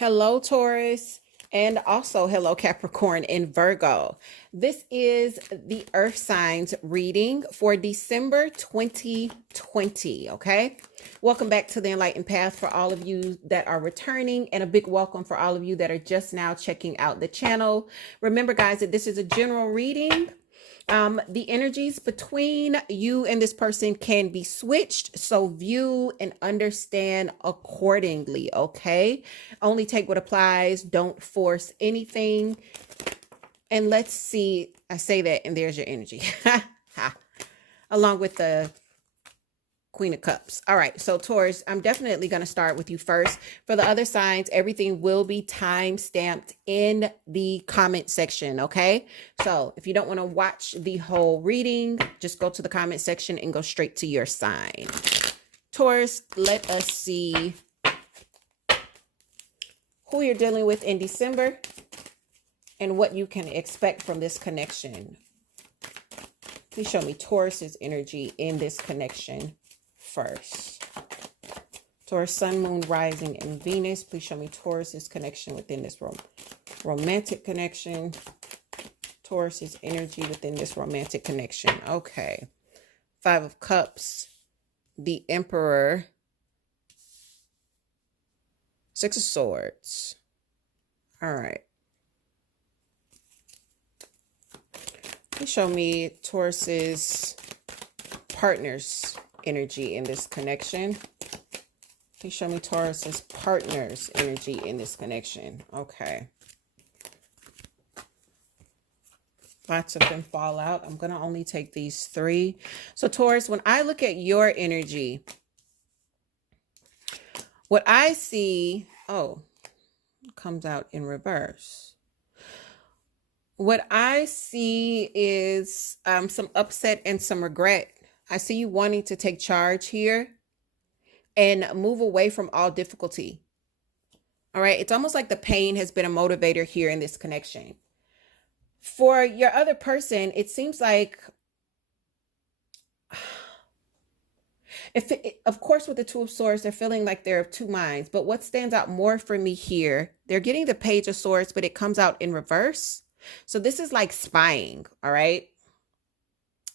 Hello, Taurus, and also hello, Capricorn and Virgo. This is the Earth Signs reading for December 2020, okay? Welcome back to the Enlightened Path for all of you that are returning, and a big welcome for all of you that are just now checking out the channel. Remember, guys, that this is a general reading. The energies between you and this person can be switched, so view and understand accordingly, okay? Only take what applies, don't force anything. And let's see, I say that and there's your energy. Along with the Queen of Cups. All right, so Taurus, I'm definitely going to start with you first. For the other signs, everything will be time stamped in the comment section, okay? So if you don't want to watch the whole reading, just go to the comment section and go straight to your sign. Taurus, let us see who you're dealing with in December and what you can expect from this connection. Please show me Taurus's energy in this connection first. Taurus, Sun, Moon, Rising, and Venus. Please show me Taurus's connection within this romantic connection. Taurus's energy within this romantic connection. Okay. Five of Cups, the Emperor, Six of Swords. All right. Please show me Taurus's partner's energy in this connection. Please show me Taurus's partner's energy in this connection. Okay. Lots of them fall out. I'm going to only take these three. So Taurus, when I look at your energy, what I see, it comes out in reverse. What I see is some upset and some regret. I see you wanting to take charge here and move away from all difficulty. All right. It's almost like the pain has been a motivator here in this connection. For your other person, it seems like, of course, with the Two of Swords, they're feeling like they're of two minds. But what stands out more for me here, they're getting the Page of Swords, but it comes out in reverse. So this is like spying. All right.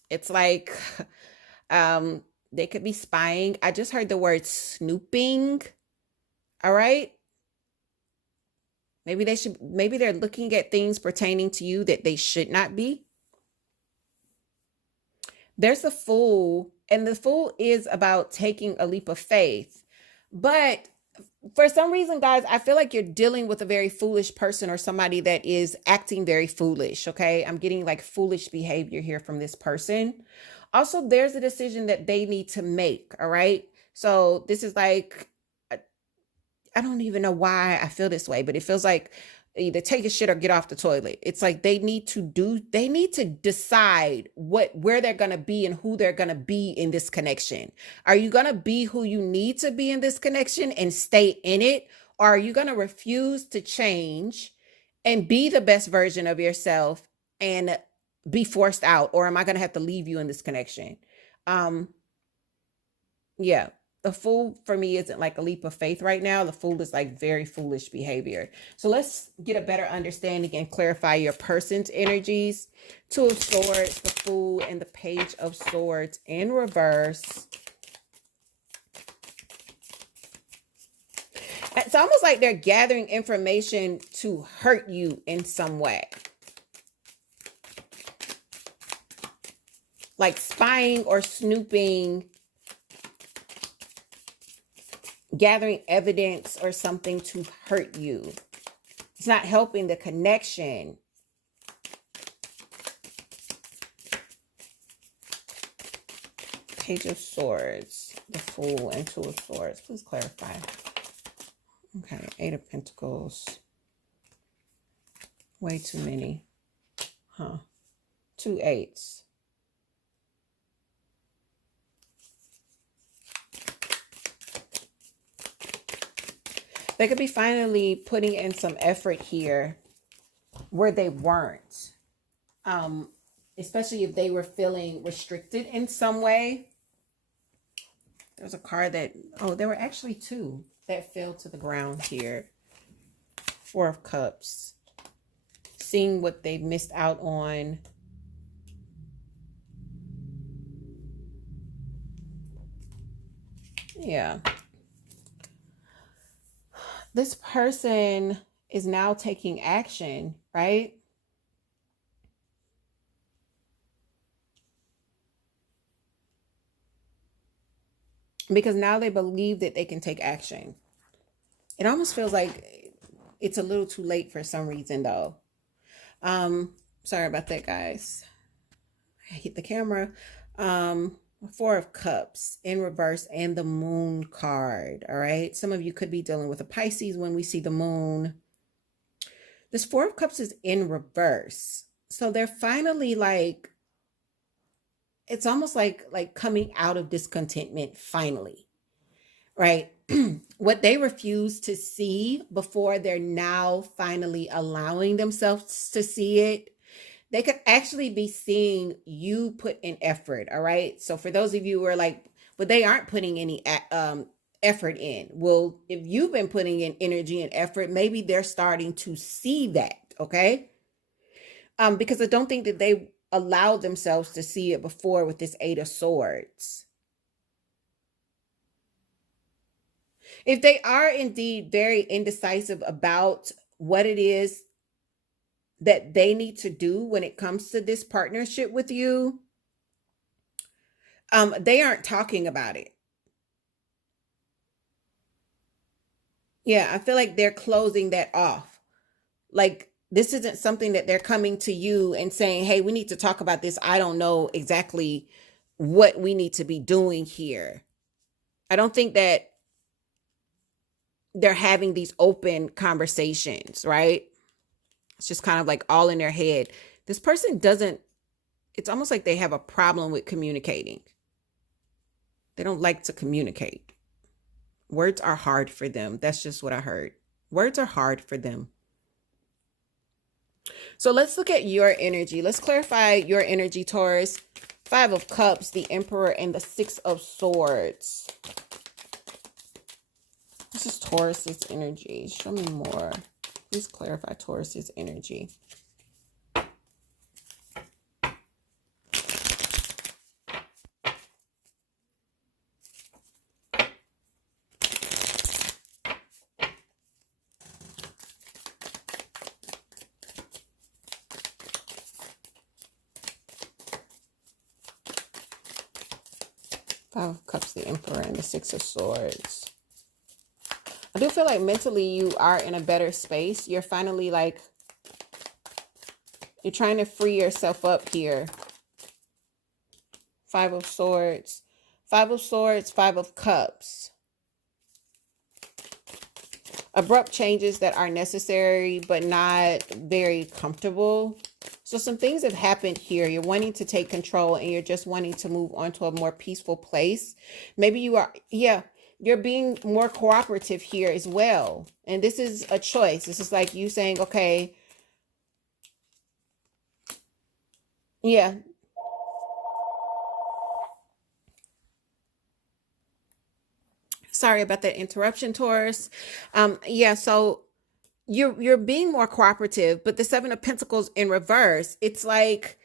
It's like, they could be spying. I just heard the word snooping. All right. Maybe they're looking at things pertaining to you that they should not be. There's a Fool, and the Fool is about taking a leap of faith. But for some reason, guys, I feel like you're dealing with a very foolish person or somebody that is acting very foolish. Okay. I'm getting like foolish behavior here from this person. Also, there's a decision that they need to make. All right. So this is like, I don't even know why I feel this way, but it feels like either take a shit or get off the toilet. It's like they need to decide where they're going to be and who they're going to be in this connection. Are you going to be who you need to be in this connection and stay in it? Or are you going to refuse to change and be the best version of yourself and be forced out? Or am I going to have to leave you in this connection? Yeah. The Fool for me isn't like a leap of faith right now. The Fool is like very foolish behavior. So let's get a better understanding and clarify your person's energies. Two of Swords, the Fool, and the Page of Swords in reverse. It's almost like they're gathering information to hurt you in some way. Like spying or snooping, gathering evidence or something to hurt you. It's not helping the connection. Page of Swords, the Fool, and Two of Swords. Please clarify. Okay, Eight of Pentacles. Way too many. Two eights. They could be finally putting in some effort here where they weren't. Especially if they were feeling restricted in some way. There's a card that, there were actually two that fell to the ground here. Four of Cups. Seeing what they've missed out on. Yeah. This person is now taking action, right? Because now they believe that they can take action. It almost feels like it's a little too late for some reason, though. Sorry about that, guys. I hit the camera. Four of Cups in reverse and the Moon card. All right. Some of you could be dealing with a Pisces when we see the Moon. This Four of Cups is in reverse. So they're finally like, it's almost like coming out of discontentment finally, right? What they refuse to see before, they're now finally allowing themselves to see it. They could actually be seeing you put in effort. All right. So for those of you who are like, but they aren't putting any effort in. Well, if you've been putting in energy and effort, maybe they're starting to see that. Okay. Because I don't think that they allowed themselves to see it before with this Eight of Swords. If they are indeed very indecisive about what it is that they need to do when it comes to this partnership with you, they aren't talking about it. Yeah, I feel like they're closing that off. Like this isn't something that they're coming to you and saying, hey, we need to talk about this. I don't know exactly what we need to be doing here. I don't think that they're having these open conversations, right? It's just kind of like all in their head. This person doesn't, it's almost like they have a problem with communicating. They don't like to communicate. Words are hard for them. That's just what I heard. Words are hard for them. So let's look at your energy. Let's clarify your energy, Taurus. Five of Cups, the Emperor, and the Six of Swords. This is Taurus's energy. Show me more. Please clarify Taurus's energy. Five of Cups, the Emperor, and the Six of Swords. I do feel like mentally you are in a better space. You're finally like, you're trying to free yourself up here. Five of Swords. Five of Swords, Five of Cups. Abrupt changes that are necessary but not very comfortable. So some things have happened here. You're wanting to take control and you're just wanting to move on to a more peaceful place. Maybe you are, yeah, you're being more cooperative here as well. And this is a choice. This is like you saying, okay, yeah. Sorry about that interruption, Taurus. Yeah, so you're being more cooperative, but the Seven of Pentacles in reverse, it's like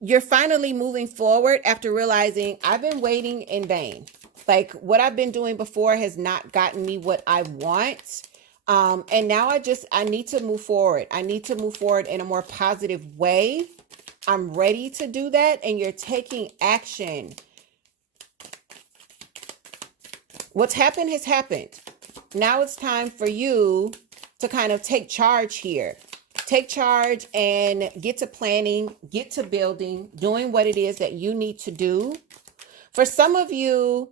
you're finally moving forward after realizing I've been waiting in vain. Like what I've been doing before has not gotten me what I want. And now I need to move forward. I need to move forward in a more positive way. I'm ready to do that. And you're taking action. What's happened has happened. Now it's time for you to kind of take charge here. Take charge and get to planning, get to building, doing what it is that you need to do. For some of you,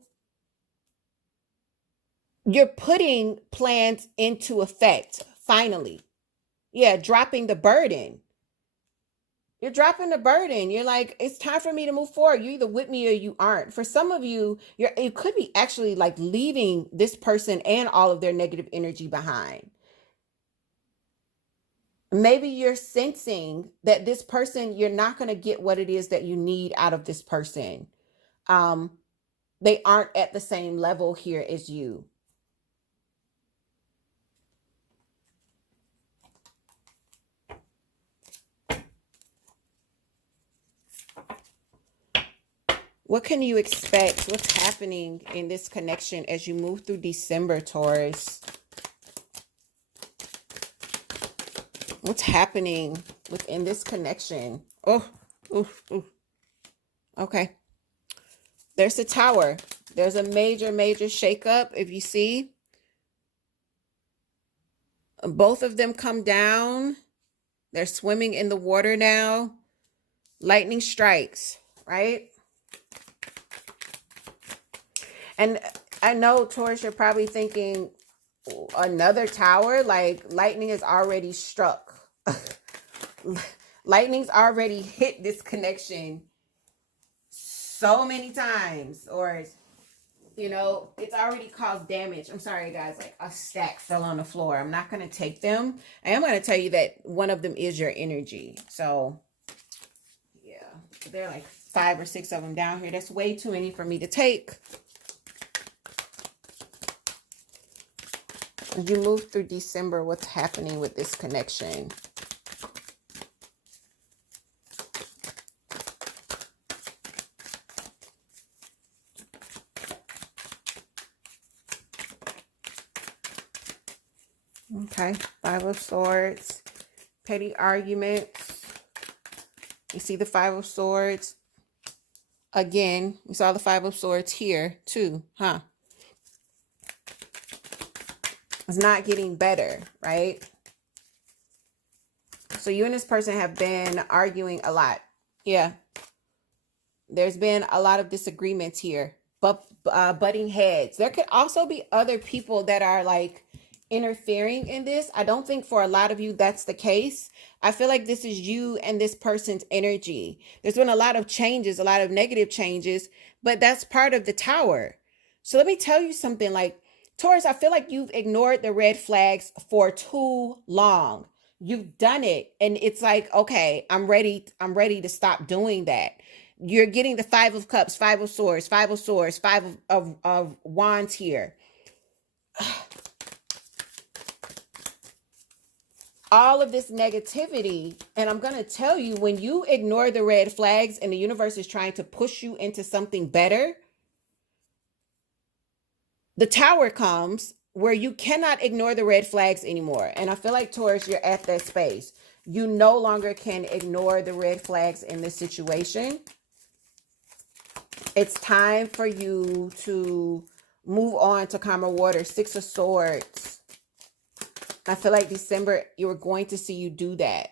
you're putting plans into effect, finally. Yeah, dropping the burden. You're dropping the burden. You're like, it's time for me to move forward. You're either with me or you aren't. For some of you, it could be actually like leaving this person and all of their negative energy behind. Maybe you're sensing that this person, you're not going to get what it is that you need out of this person. They aren't at the same level here as you. What can you expect? What's happening in this connection as you move through December, Taurus? What's happening within this connection? Oh, okay. There's the Tower. There's a major shakeup. If you see, both of them come down. They're swimming in the water now. Lightning strikes, right? And I know, Taurus, you're probably thinking another tower. Like, lightning has already struck. Lightning's already hit this connection so many times. Or, you know, it's already caused damage. I'm sorry, guys. Like, a stack fell on the floor. I'm not going to take them. I am going to tell you that one of them is your energy. So, yeah. There are like 5 or 6 of them down here. That's way too many for me to take. As you move through December, what's happening with this connection? Okay, 5 of Swords, petty arguments. You see the 5 of Swords. Again, we saw the 5 of Swords here too, huh? It's not getting better, right? So you and this person have been arguing a lot. Yeah. There's been a lot of disagreements here, but butting heads. There could also be other people that are like interfering in this. I don't think for a lot of you that's the case. I feel like this is you and this person's energy. There's been a lot of changes, a lot of negative changes, but that's part of the Tower. So let me tell you something, like, Taurus, I feel like you've ignored the red flags for too long. You've done it. And it's like, okay, I'm ready to stop doing that. You're getting the 5 of Cups, 5 of Swords, 5 of Swords, 5 of Wands here. All of this negativity. And I'm going to tell you, when you ignore the red flags and the universe is trying to push you into something better, the Tower comes where you cannot ignore the red flags anymore. And I feel like, Taurus, you're at that space. You no longer can ignore the red flags in this situation. It's time for you to move on to calmer water. 6 of Swords. I feel like December, you're going to see you do that.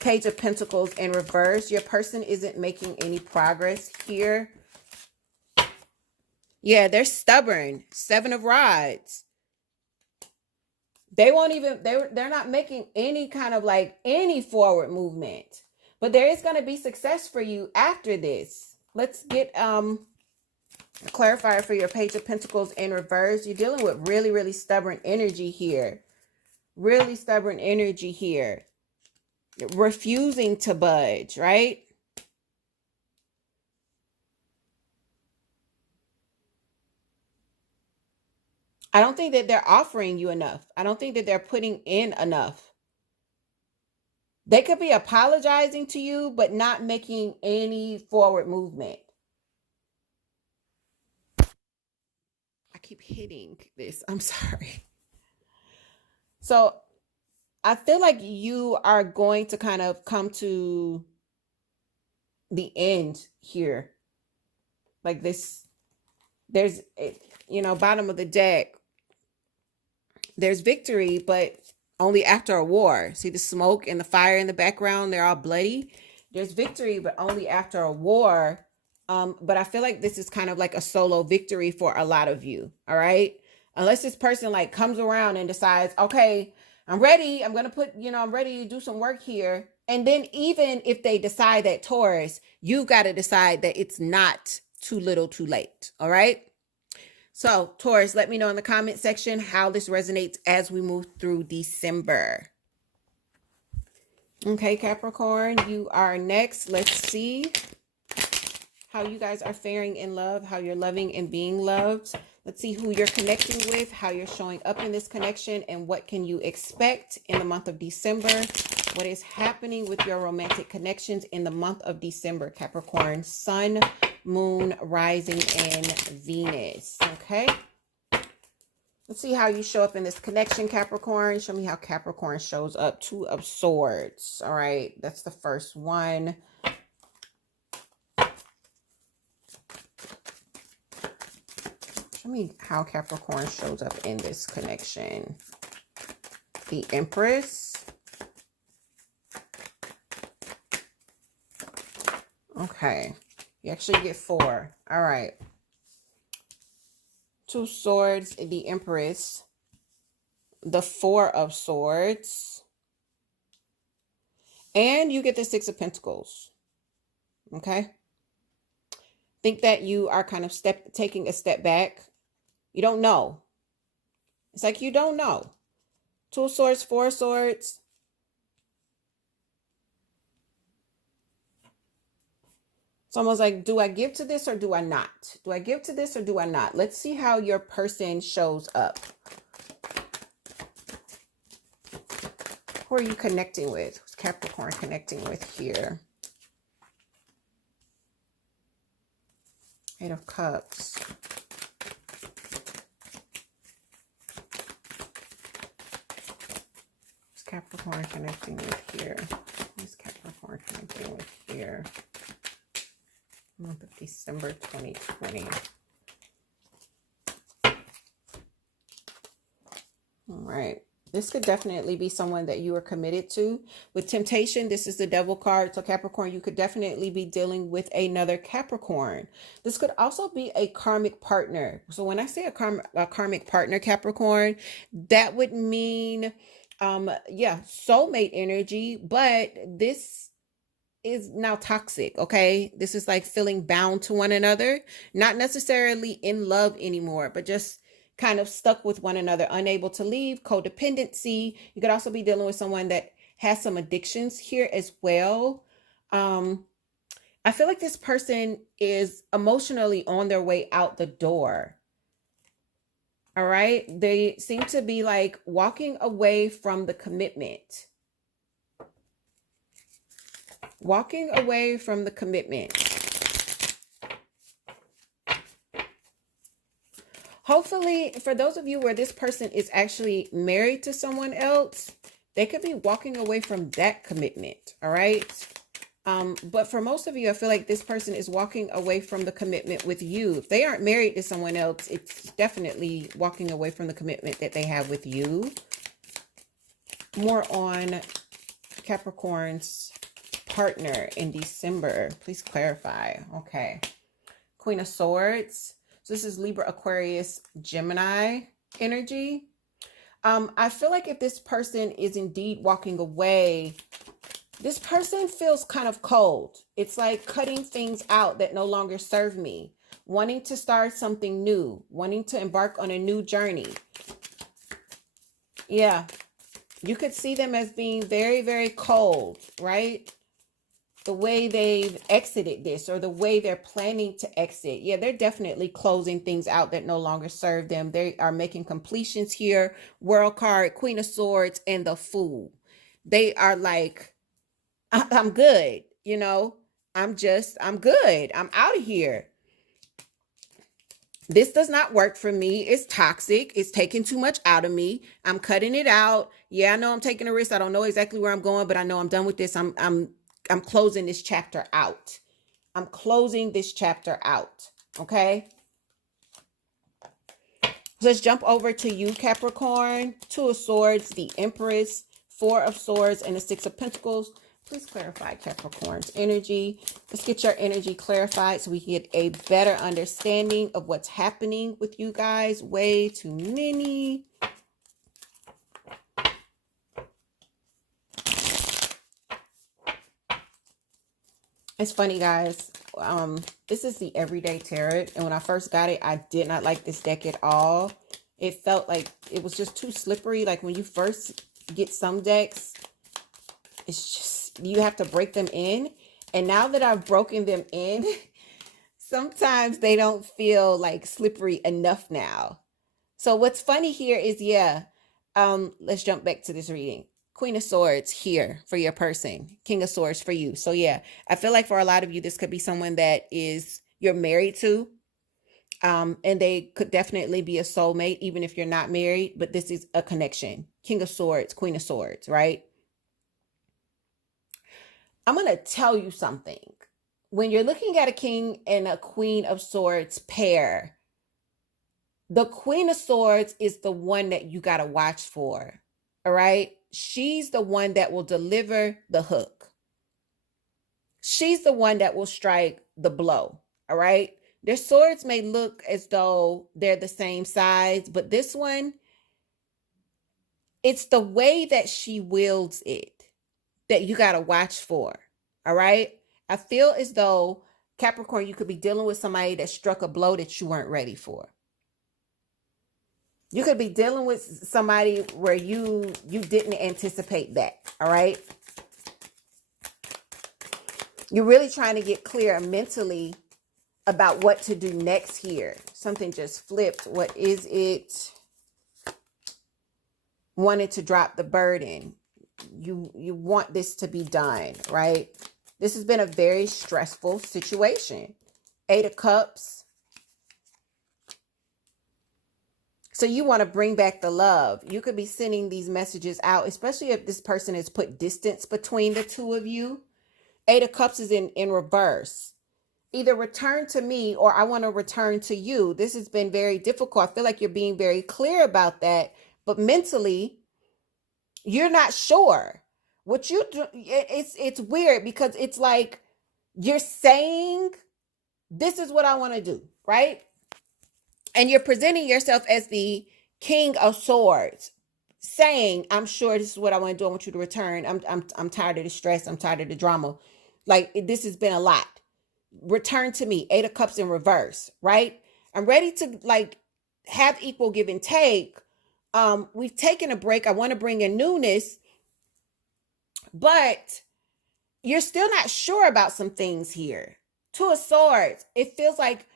Page of Pentacles in reverse. Your person isn't making any progress here. Yeah, they're stubborn. 7 of Rods. They won't even, they're not making any kind of like any forward movement. But there is going to be success for you after this. Let's get a clarifier for your Page of Pentacles in reverse. You're dealing with really stubborn energy here. Really stubborn energy here. Refusing to budge, right? I don't think that they're offering you enough. I don't think that they're putting in enough. They could be apologizing to you, but not making any forward movement. I keep hitting this. I'm sorry. So I feel like you are going to kind of come to the end here. Like this, there's, you know, bottom of the deck. There's victory, but only after a war. See the smoke and the fire in the background? They're all bloody. There's victory, but only after a war. But I feel like this is kind of like a solo victory for a lot of you. All right. Unless this person like comes around and decides, okay, I'm ready. I'm going to put, you know, I'm ready to do some work here. And then even if they decide that, Taurus, you've got to decide that it's not too little too late. All right. So, Taurus, let me know in the comment section how this resonates as we move through December. Okay, Capricorn, you are next. Let's see how you guys are faring in love, how you're loving and being loved. Let's see who you're connecting with, how you're showing up in this connection, and what can you expect in the month of December What is happening with your romantic connections in the month of December, Capricorn? Sun, Moon, Rising, and Venus. Okay. Let's see how you show up in this connection, Capricorn. Show me how Capricorn shows up. Two of Swords. All right. That's the first one. Show me how Capricorn shows up in this connection. The Empress. Okay. You actually get 4. All right. 2 Swords, the Empress, the 4 of Swords, and you get the 6 of Pentacles. Okay. Think that you are kind of taking a step back. You don't know. It's like you don't know. 2 Swords, 4 Swords. It's almost like, do I give to this or do I not? Do I give to this or do I not? Let's see how your person shows up. Who are you connecting with? Who's Capricorn connecting with here? 8 of Cups. Who's Capricorn connecting with here? Who's Capricorn connecting with here? Month of December 2020. All right. This could definitely be someone that you are committed to. With Temptation, this is the Devil card. So Capricorn, you could definitely be dealing with another Capricorn. This could also be a karmic partner. So when I say a karmic partner, Capricorn, that would mean, yeah, soulmate energy, but this is now toxic. Okay. This is like feeling bound to one another, not necessarily in love anymore, but just kind of stuck with one another, unable to leave, codependency. You could also be dealing with someone that has some addictions here as well. I feel like this person is emotionally on their way out the door. All right. They seem to be like walking away from the commitment. Walking away from the commitment. Hopefully, for those of you where this person is actually married to someone else, they could be walking away from that commitment. All right. But for most of you, I feel like this person is walking away from the commitment with you. If they aren't married to someone else, it's definitely walking away from the commitment that they have with you. More on Capricorn's partner in December. Please clarify. Okay. Queen of Swords. So this is Libra, Aquarius, Gemini energy. I feel like if this person is indeed walking away, this person feels kind of cold. It's like cutting things out that no longer serve me, wanting to start something new, wanting to embark on a new journey. Yeah. You could see them as being very, very cold, right? The way they've exited this or the way they're planning to exit. Yeah, they're definitely closing things out that no longer serve them. They are making completions here. World card, Queen of Swords, and the Fool. They are like, I'm good. You know, I'm good. I'm out of here. This does not work for me. It's toxic. It's taking too much out of me. I'm cutting it out. Yeah, I know I'm taking a risk. I don't know exactly where I'm going, but I know I'm done with this. I'm closing this chapter out. I'm closing this chapter out. Okay. Let's jump over to you, Capricorn. 2 of Swords, the Empress, 4 of Swords, and the 6 of Pentacles. Please clarify Capricorn's energy. Let's get your energy clarified so we can get a better understanding of what's happening with you guys. Way too many. It's funny, guys. This is the Everyday Tarot. And when I first got it, I did not like this deck at all. It felt like it was just too slippery. Like when you first get some decks, it's just, you have to break them in. And now that I've broken them in, sometimes they don't feel like slippery enough now. So what's funny here is, yeah, let's jump back to this reading. Queen of Swords here for your person. King of Swords for you. So yeah, I feel like for a lot of you, this could be someone that you're married to. And they could definitely be a soulmate, even if you're not married, but this is a connection. King of Swords, Queen of Swords, right? I'm going to tell you something. When you're looking at a King and a Queen of Swords pair, the Queen of Swords is the one that you got to watch for. All right. She's the one that will deliver the hook. She's the one that will strike the blow. All right. Their swords may look as though they're the same size, but this one, it's the way that she wields it that you got to watch for. All right. I feel as though, Capricorn, you could be dealing with somebody that struck a blow that you weren't ready for. You could be dealing with somebody where you didn't anticipate that. All right. You're really trying to get clear mentally about what to do next here. Something just flipped. What is it? Wanted to drop the burden. You want this to be done, right? This has been a very stressful situation. 8 of Cups. So you want to bring back the love. You could be sending these messages out, especially if this person has put distance between the two of you. 8 of Cups is in reverse. Either return to me or I want to return to you. This has been very difficult. I feel like you're being very clear about that. But mentally, you're not sure. What you do, it's weird because it's like you're saying, this is what I want to do, right? And you're presenting yourself as the King of Swords, saying, I'm sure this is what I want to do. I want you to return. I'm tired of the stress. I'm tired of the drama. Like, this has been a lot. Return to me. 8 of Cups in reverse, right? I'm ready to like have equal give and take. We've taken a break. I want to bring in newness, but you're still not sure about some things here. 2 of Swords. It feels like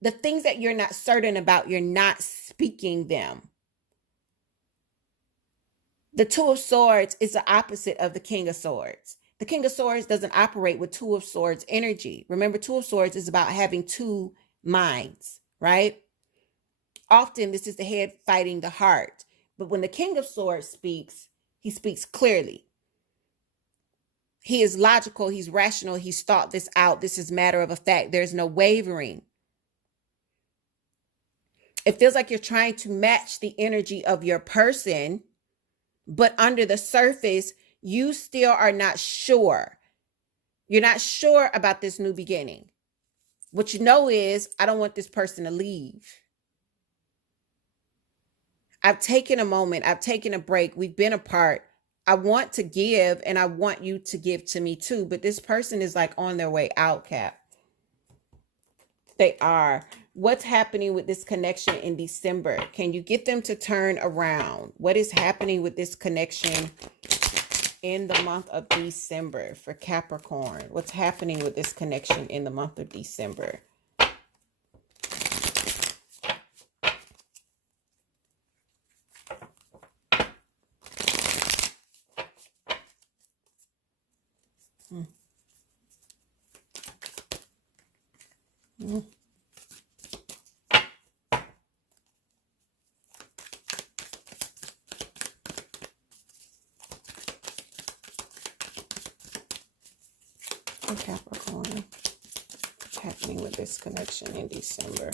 the things that you're not certain about, you're not speaking them. The 2 of Swords is the opposite of the King of Swords. The King of Swords doesn't operate with 2 of Swords energy. Remember, 2 of Swords is about having 2 minds, right? Often this is the head fighting the heart. But when the King of Swords speaks, he speaks clearly. He is logical. He's rational. He's thought this out. This is matter of a fact. There's no wavering. It feels like you're trying to match the energy of your person, but under the surface, you still are not sure. You're not sure about this new beginning. What you know is, I don't want this person to leave. I've taken a moment. I've taken a break. We've been apart. I want to give, and I want you to give to me too. But this person is like on their way out, Cap. They are. What's happening with this connection in December? Can you get them to turn around? What is happening with this connection in the month of December for Capricorn? What's happening with this connection in the month of December? Capricorn, what's happening with this connection in December?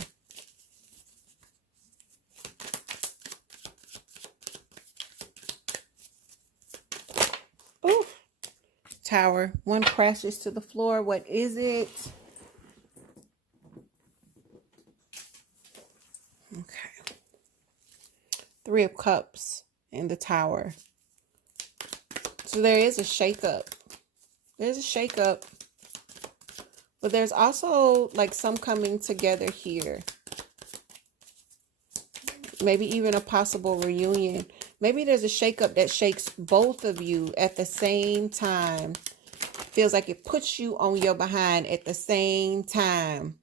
Ooh, Tower. 1 crashes to the floor. What is it? Okay. 3 of Cups in the Tower. So there is a shakeup. There's a shakeup. But there's also like some coming together here. Maybe even a possible reunion. Maybe there's a shakeup that shakes both of you at the same time. Feels like it puts you on your behind at the same time.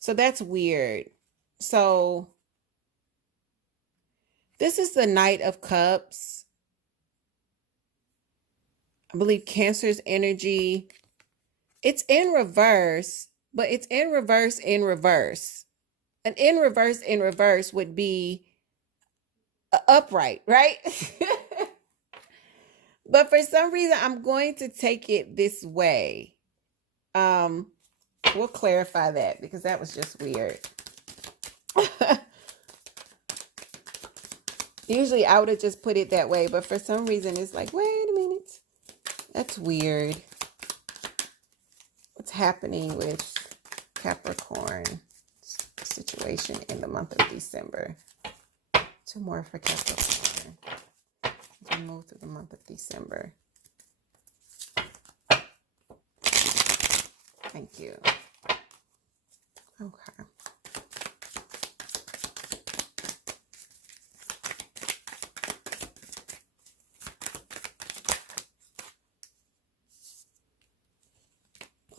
So that's weird. So this is the Knight of Cups. I believe Cancer's energy, it's in reverse, but it's in reverse in reverse. An in reverse would be upright, right? But for some reason, I'm going to take it this way. We'll clarify that because that was just weird. Usually I would have just put it that way, but for some reason it's like, wait a minute. That's weird. What's happening with Capricorn situation in the month of December? 2 more for Capricorn. We move through the month of December. Thank you. Okay.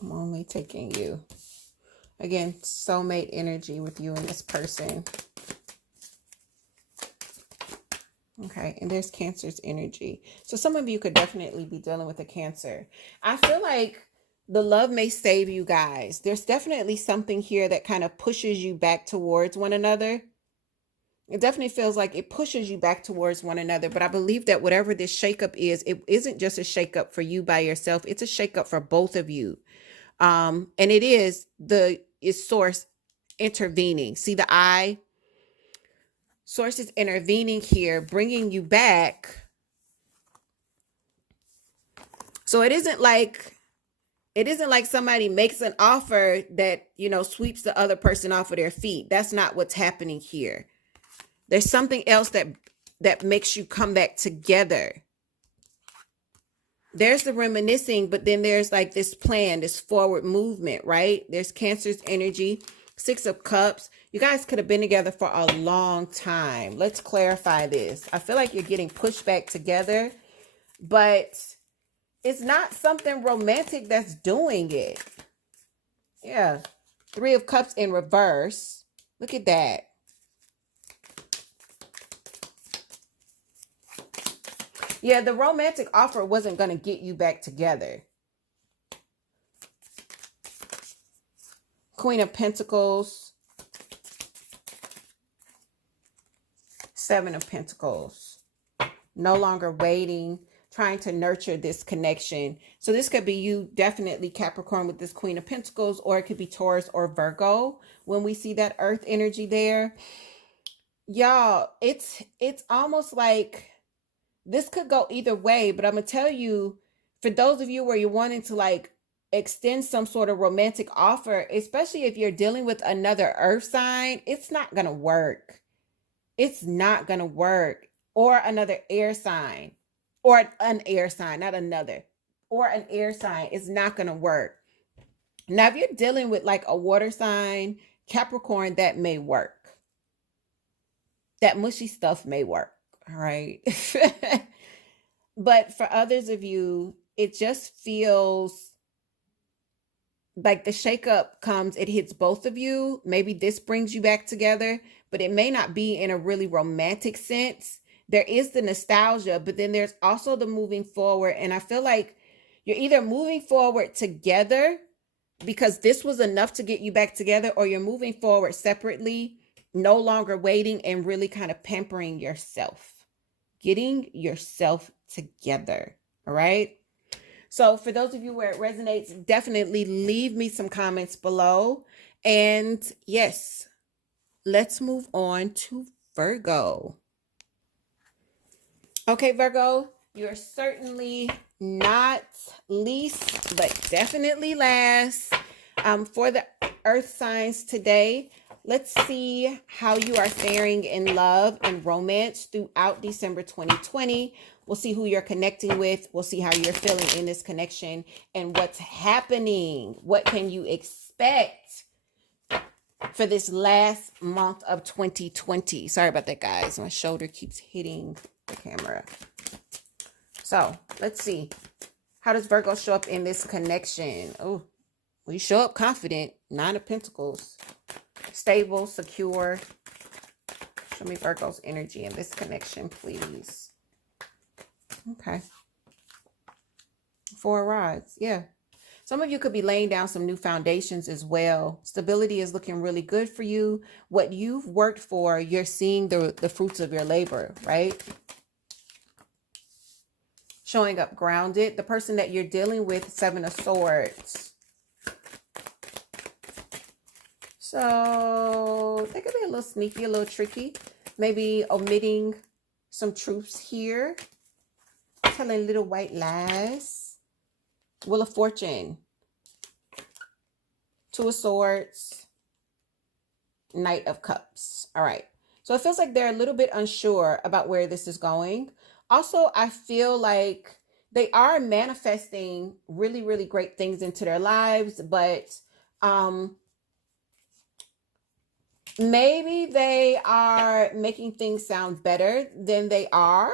I'm only taking you. Again, soulmate energy with you and this person. Okay, and there's Cancer's energy. So some of you could definitely be dealing with a Cancer. I feel like the love may save you guys. There's definitely something here that kind of pushes you back towards one another. It definitely feels like it pushes you back towards one another. But I believe that whatever this shakeup is, it isn't just a shakeup for you by yourself. It's a shakeup for both of you. And it is source intervening. See the eye? Source is intervening here, bringing you back. So it isn't like somebody makes an offer that, sweeps the other person off of their feet. That's not what's happening here. There's something else that makes you come back together. There's the reminiscing, but then there's like this plan, this forward movement, right? There's Cancer's energy, 6 of Cups. You guys could have been together for a long time. Let's clarify this. I feel like you're getting pushed back together, but it's not something romantic that's doing it. Yeah. 3 of Cups in reverse. Look at that. Yeah, the romantic offer wasn't going to get you back together. Queen of Pentacles. 7 of Pentacles. No longer waiting, trying to nurture this connection. So this could be you, definitely Capricorn with this Queen of Pentacles, or it could be Taurus or Virgo when we see that earth energy there. Y'all, it's almost like this could go either way, but I'm going to tell you, for those of you where you're wanting to like extend some sort of romantic offer, especially if you're dealing with another earth sign, it's not going to work. It's not going to work. Or another air sign, or an air sign, not another, or an air sign. It's not going to work. Now, if you're dealing with like a water sign, Capricorn, that may work. That mushy stuff may work. All right. But for others of you, it just feels like the shakeup comes, it hits both of you. Maybe this brings you back together, but it may not be in a really romantic sense. There is the nostalgia, but then there's also the moving forward. And I feel like you're either moving forward together because this was enough to get you back together, or you're moving forward separately, no longer waiting and really kind of pampering yourself. Getting yourself together. All right. So for those of you where it resonates, definitely leave me some comments below. And yes, let's move on to Virgo. Okay, Virgo, you're certainly not least, but definitely last for the earth signs today. Let's see how you are faring in love and romance throughout December 2020. We'll see who you're connecting with. We'll see how you're feeling in this connection and what's happening. What can you expect for this last month of 2020? Sorry about that, guys. My shoulder keeps hitting the camera. So let's see. How does Virgo show up in this connection? Oh, we show up confident. 9 of Pentacles. Stable, secure. Show me Virgo's energy in this connection, please. Okay. Four of Rods. Yeah. Some of you could be laying down some new foundations as well. Stability is looking really good for you. What you've worked for, you're seeing the fruits of your labor, right? Showing up grounded. The person that you're dealing with, Seven of Swords. So they could be a little sneaky, a little tricky. Maybe omitting some truths here. Telling little white lies. Wheel of Fortune. Two of Swords. Knight of Cups. All right. So it feels like they're a little bit unsure about where this is going. Also, I feel like they are manifesting really, really great things into their lives, but maybe they are making things sound better than they are.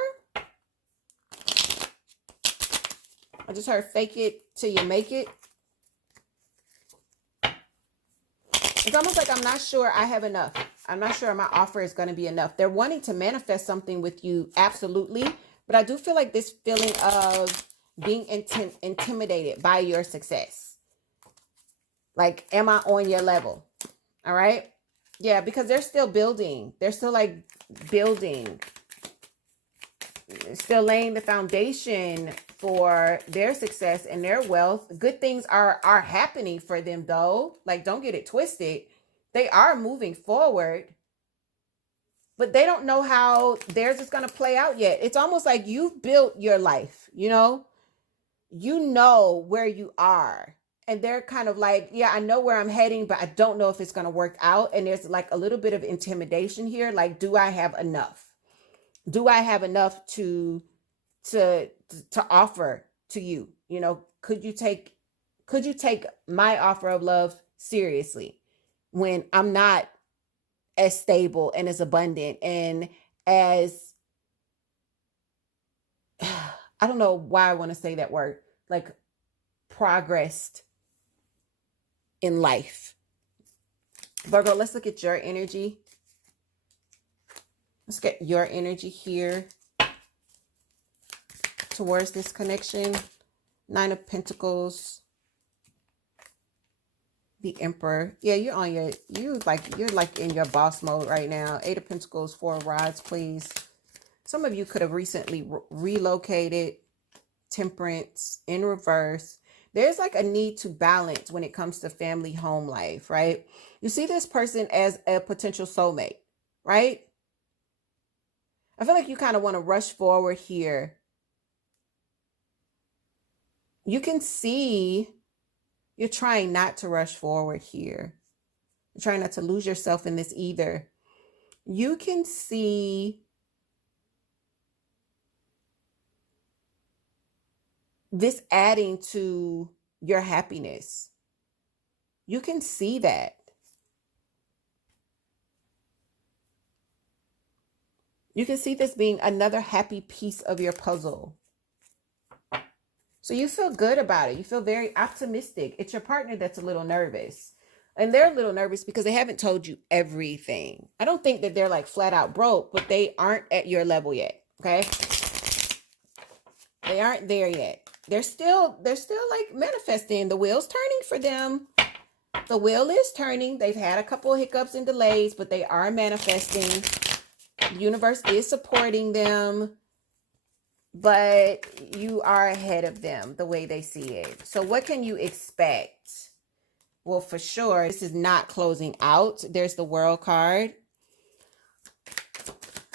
I just heard fake it till you make it. It's almost like I'm not sure I have enough. I'm not sure my offer is going to be enough. They're wanting to manifest something with you, absolutely. But I do feel like this feeling of being intimidated by your success. Like, am I on your level? All right. Yeah, because they're still building. They're still like building. Still laying the foundation for their success and their wealth. Good things are happening for them though. Like, don't get it twisted. They are moving forward, but they don't know how theirs is going to play out yet. It's almost like you've built your life, you know where you are. And they're kind of like, yeah, I know where I'm heading, but I don't know if it's going to work out. And there's like a little bit of intimidation here. Like, do I have enough? Do I have enough to offer to you? You know, could you take my offer of love seriously when I'm not as stable and as abundant and as, I don't know why I want to say that word, like progressed in life. Virgo, let's look at your energy. Let's get your energy here towards this connection. Nine of Pentacles. The Emperor. Yeah, you're like in your boss mode right now. Eight of Pentacles, Four of Rods, please. Some of you could have recently relocated. Temperance in reverse. There's like a need to balance when it comes to family home life, right? You see this person as a potential soulmate, right? I feel like you kind of want to rush forward here. You can see you're trying not to rush forward here. You're trying not to lose yourself in this either. You can see this adding to your happiness. You can see that. You can see this being another happy piece of your puzzle. So you feel good about it. You feel very optimistic. It's your partner that's a little nervous. And they're a little nervous because they haven't told you everything. I don't think that they're like flat out broke, but they aren't at your level yet. Okay. They aren't there yet. They're still like manifesting. The wheel's turning for them. The wheel is turning. They've had a couple of hiccups and delays, but they are manifesting. The universe is supporting them, but you are ahead of them the way they see it. So what can you expect? Well, for sure, this is not closing out. There's the World card.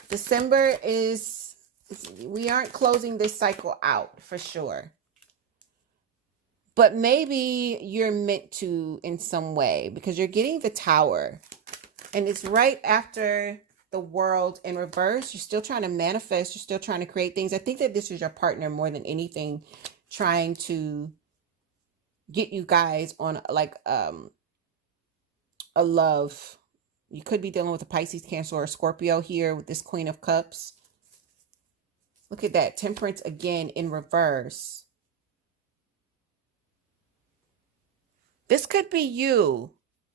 December we aren't closing this cycle out for sure. But maybe you're meant to in some way because you're getting the Tower. And it's right after the World in reverse. You're still trying to manifest. You're still trying to create things. I think that this is your partner more than anything trying to get you guys on like a love. You could be dealing with a Pisces, Cancer, or a Scorpio here with this Queen of Cups. Look at that. Temperance again in reverse. This could be you.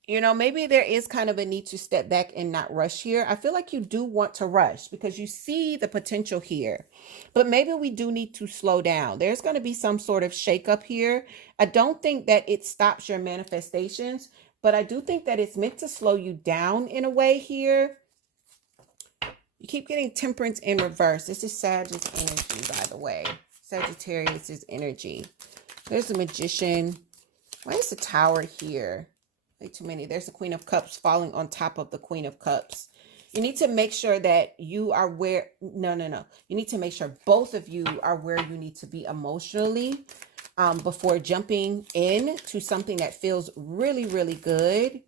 You know, maybe there is kind of a need to step back and not rush here. I feel like you do want to rush because you see the potential here, but maybe we do need to slow down. There's going to be some sort of shakeup here. I don't think that it stops your manifestations, but I do think that it's meant to slow you down in a way here. You keep getting temperance in reverse. This is Sagittarius energy, by the way. Sagittarius' energy. There's a magician. Why is the tower here? Way too many. There's the Queen of Cups falling on top of the Queen of Cups. You need to make sure that you are where, no. You need to make sure both of you are where you need to be emotionally before jumping in to something that feels really, really good.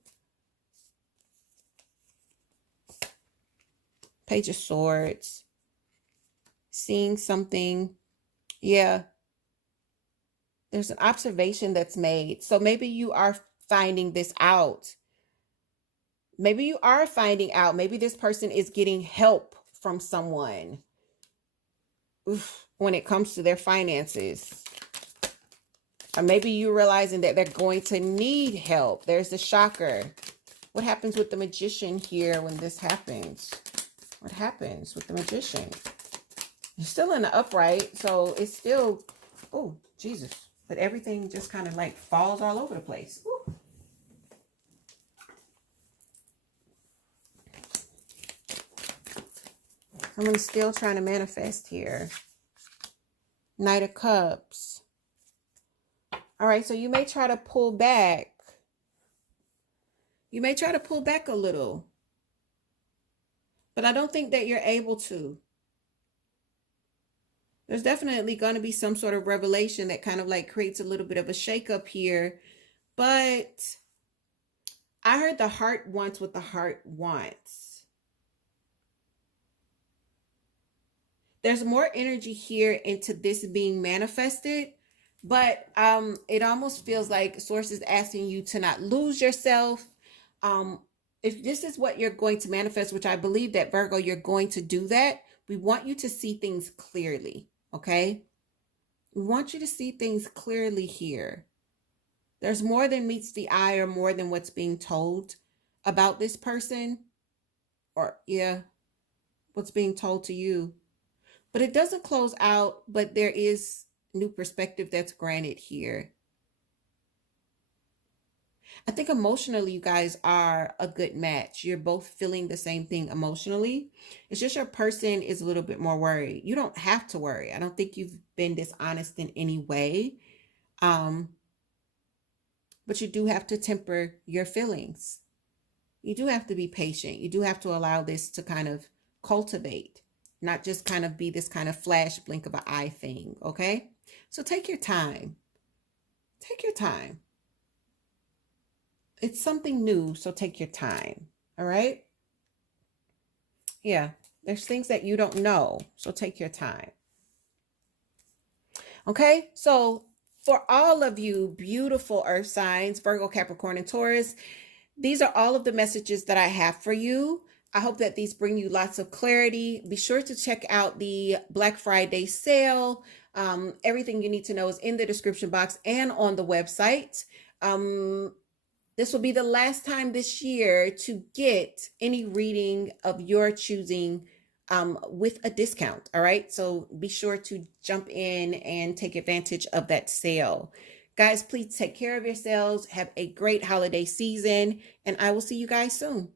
Page of Swords. Seeing something. Yeah. There's an observation that's made. So maybe you are finding this out. Maybe you are finding out. Maybe this person is getting help from someone when it comes to their finances. Or maybe you're realizing that they're going to need help. There's the shocker. What happens with the magician here when this happens? What happens with the magician? You're still in the upright, so it's still, oh, Jesus. But everything just kind of like falls all over the place. Woo. I'm still trying to manifest here. Knight of Cups. All right, so you may try to pull back. You may try to pull back a little. But I don't think that you're able to. There's definitely going to be some sort of revelation that kind of like creates a little bit of a shakeup here. But I heard the heart wants what the heart wants. There's more energy here into this being manifested, but it almost feels like Source is asking you to not lose yourself. If this is what you're going to manifest, which I believe that Virgo, you're going to do that, we want you to see things clearly, okay? We want you to see things clearly here. There's more than meets the eye or more than what's being told about this person or, yeah, what's being told to you. But it doesn't close out, but there is new perspective that's granted here. I think emotionally, you guys are a good match. You're both feeling the same thing emotionally. It's just your person is a little bit more worried. You don't have to worry. I don't think you've been dishonest in any way. But you do have to temper your feelings. You do have to be patient. You do have to allow this to kind of cultivate, not just kind of be this kind of flash blink of an eye thing, okay? So take your time. Take your time. It's something new, so take your time, all right? Yeah, there's things that you don't know, so take your time. Okay, so for all of you beautiful earth signs, Virgo, Capricorn, and Taurus, these are all of the messages that I have for you. I hope that these bring you lots of clarity. Be sure to check out the Black Friday sale. Everything you need to know is in the description box and on the website. This will be the last time this year to get any reading of your choosing with a discount. All right. So be sure to jump in and take advantage of that sale. Guys, please take care of yourselves. Have a great holiday season, and I will see you guys soon.